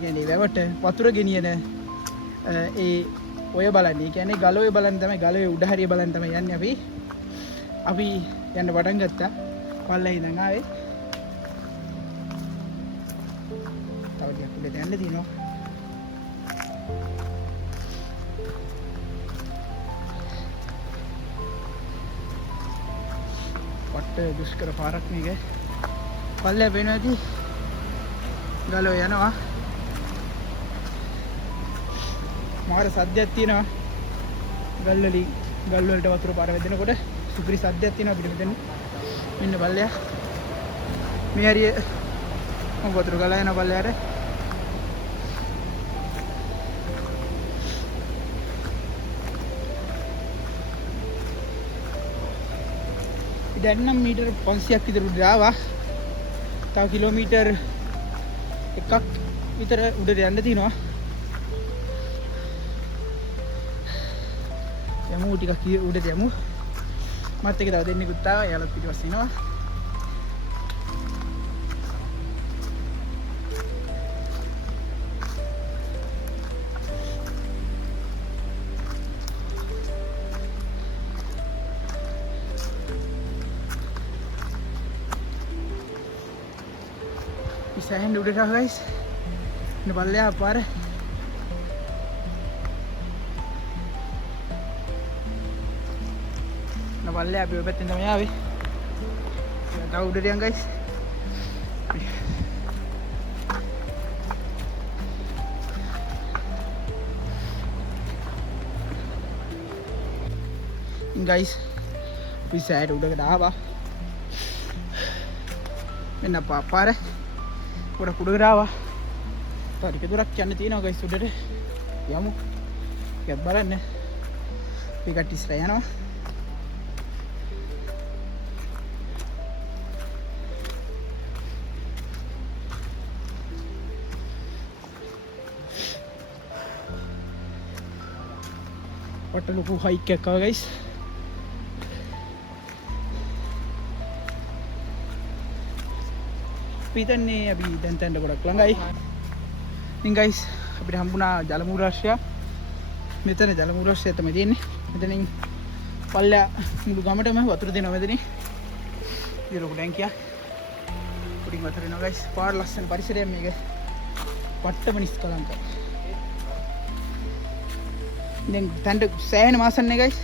කියන්නේ වැවට වතුර ගෙනියන ඒ ඔය බලන්නේ. ඒ කියන්නේ ගලෝය බලන්න තමයි ගලෝය උඩ හරිය බලන්න තමයි යන්නේ අපි. අපි යන්න පටන් ගත්තා. පල්ලේ ඉඳන් ආවේ. තව ටිකක් උඩට යන්න තියෙනවා. වට දුෂ්කර පාරක් මේක. පල්ලේ වෙනවා ඇති. ගලෝ යනවා. මාර සද්දයක් තියෙනවා. ගල් වලට වතුර පාර වැදෙනකොට සුපිරි සද්දයක් තියෙනවා අපිට මෙතන. මෙන්න පල්ලෙයා. මේ හරිය වතුර ගලා යන පල්ලෙයාට. දැන් නම් මීටර 500ක් විතර උඩට ආවා. තව කිලෝමීටර් එකක් විතර උඩට යන්න තියෙනවා. යමු ටිකක් උඩට යමු. මත් එක තව දෙන්නෙකුත් ආවා. එයාලත් පිටිපස්සේ එනවා. සෑහෙන උඩට ආවා guys. ඉන්න පල්ලෙහා පාර. පල්ලෙහා අපි ඔය පැත්තෙන් තමයි ආවේ. තව උඩට යන් guys. guys අපි සෑහෙන උඩකට ආවා. මෙන්න පාර. ගොඩක් උඩකට ආවා. තව ටික දුරක් යන්න තියෙනවා guys උඩට. යමු. ටිකක් බලන්න. අපි කට්ටිය ඉස්සර යනවා. වට ලොකු හයික් එකක් ආවා guys. පිටන්නේ අපි දැන් තැන්න ගොඩක් ළඟයි. ඉතින් guys අපිට හම්බුණා ජලමූලාශ්‍රය. මෙතන ජලමූලාශ්‍රය තමයි තියෙන්නේ. මෙතනින් පල්ලෙහා මුළු ගමටම වතුර දෙනවා මෙතනින්. ඉතින් ලොකු ටැංකියක්. උඩින් වතුර එනවා guys. පාර ලස්සන පරිසරයක් මේක. වට්ටම නිස්කලංකයි. දැන් තැන්න සෑහෙන මාසන්නේ guys.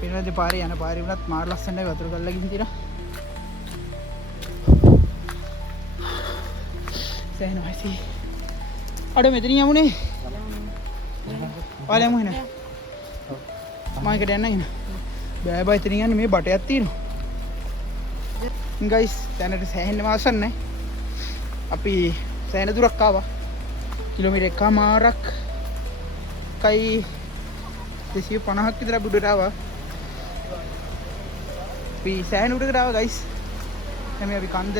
පිටරට පාරේ යන පාරේ වුණත් මාර ලස්සනයි වතුර ගල්ලා ගිහින් තියෙනවා. සෑහෙන වයිසි. අඩ මෙතන යමුනේ. පාලෙ යමු එන. මම එකට යන්න ඉන්න. බෑ බයි එතන යන්නේ මේ බටයක් තියෙනවා. guys දැනට සෑහෙන මාසන්නේ. අපි සෑහෙන දුරක් ආවා. කිලෝමීටර් එකමාරක් කයි 250ක් විතර උඩට ආවා. අපි සෑහෙන උඩට ආවා guys. දැන් අපි කන්ද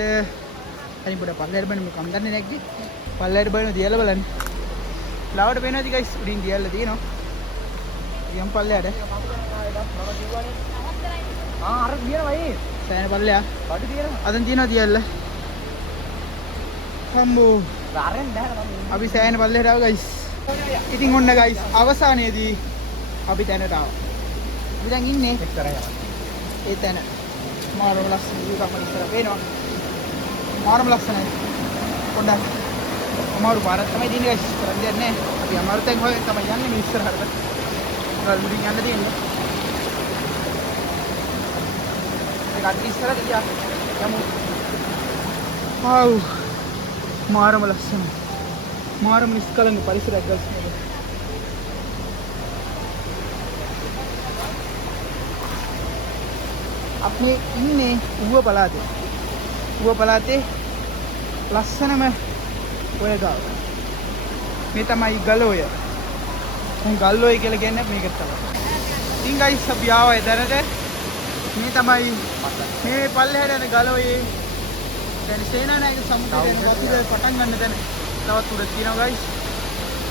හරි පොඩ පල්ලෙහාට බලන්න මම කන්දන්නේ නැග්ගේ. පල්ලෙහාට බලන්න දියලා බලන්න. ලාවට පේනවාද guys උඩින් දියලා තියෙනවා. යම් පල්ලෙහාට. අර දියනවා ඒ. සෑහෙන පල්ලෙහා. බඩු දියනවා. අදන් තියෙනවා දියලා. හම්බෝ. අරෙන් දැහලා අපි සෑහෙන පල්ලෙහාට ආවා guys. ඉතින් ඔන්න guys අවසානයේදී අපි තැනට ආවා. අපි දැන් ඉන්නේ ඒ තැන. මාරම ලස්සන view එකක් ඉස්සර පේනවා. මාරම ලස්සනයි. පොඩ්ඩක් අමාරු පාරක් තමයි තියෙන්නේ guys. කරන්න දෙයක් නැහැ. අපි අමාරු තැන් හොයන් තමයි යන්නේ මේ ඉස්සරහට. ගල් මුලින් යන්න තියෙන්නේ. ඒක අත් ඉස්සරහට ගියා. යමු. ආව්. මාරම ලස්සනයි. මාරම නිස්කලංක පරිසරයක් guys මේක. අපි ඉන්නේ ඌව පළාතේ. ඌව පළාතේ ලස්සනම ඔය ගාව. මේ තමයි ගලෝය. දැන් ගල්ලෝය කියලා කියන්නේ මේක තමයි. ඉතින් guys අපි ආවා එතනට. මේ තමයි මේ පල්ලෙහාට යන ගලෝයේ දැන් සේනානායක සමුද්‍රයේ වතුර පටන් ගන්න තැන තවත් උඩ තියෙනවා guys.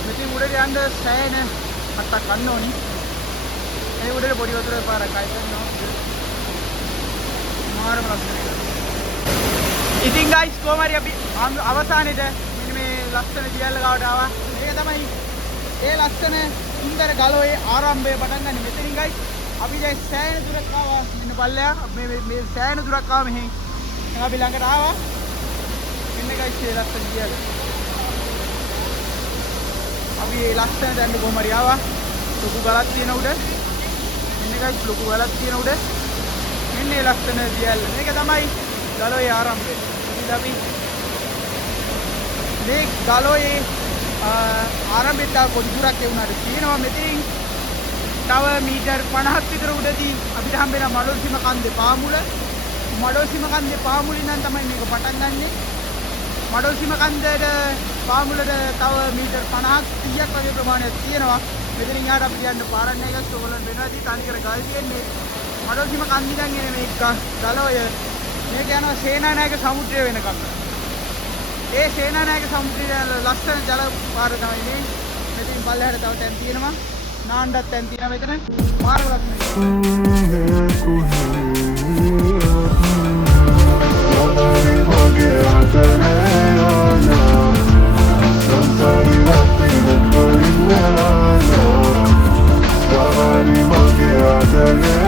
මෙතන උඩට යන්න සෑහෙන හත්තක් ගන්න ඕනි. ඒ උඩට පොඩි වතුර පාරක් ආයි කරනවා. මාරම ලස්සනයි. ඉතින් guys කොහමද අපි අවසානයේද මෙන්න මේ ලස්සන දියල්ල ගාවට ආවා. මේක තමයි ඒ ලස්සන සුන්දර ගලෝයේ ආරම්භය පටන් ගන්න මෙතනින් ගයි. අපි දැන් සෑහෙන දුරක් ආවා. මෙන්න පල්ලෙයා මේ සෑහෙන දුරක් ආවා මෙහෙන්. දැන් අපි ළඟට ආවා. මෙන්න ගයි ඒ ලස්සන දියල්ල. අපි මේ ලස්සන දැන් කොහොම හරි ආවා. ලොකු ගලක් තියෙන උඩ. මෙන්න ගයි ලොකු ගලක් තියෙන උඩ. මෙන්න ඒ ලස්සන දියල්ල. මේක තමයි ගලෝයේ ආරම්භය. ඉතින් අපි මේ ගලෝයේ ආරම්භයට පොඩි දුරක් එවුනාට තියෙනවා මෙතනින් තව මීටර් 50ක් විතර උඩදී අපිට හම්බෙන මඩොල්සිම කන්දේ පාමුල. මඩොල්සිම කන්දේ පාමුලින් නම් තමයි මේක පටන් ගන්නෙ. මඩොල්සිම කන්දේට පාමුලට තව මීටර් 50ක් 30ක් වගේ ප්‍රමාණයක් තියෙනවා. මෙතනින් යාට අපිට යන්න පාරක් නැහැ ගස් ඔයගොල්ලන් වෙනවාදී තනිකර ගල් තියෙන්නේ. මඩොල්සිම කන්දින් එන මේක ගලෝය මේක යනවා සේනානායක සමුද්‍රය වෙනකම්. ඒ සේනානායක සමුද්‍රයේ ලස්සන ජල පාර තමයි මේ. මෙතනින් පල්ලෙහාට තව තැන් තියෙනවා. නාන්නත් තැන් තියෙනවා මෙතන. මාර්ගයක් නෙමෙයි.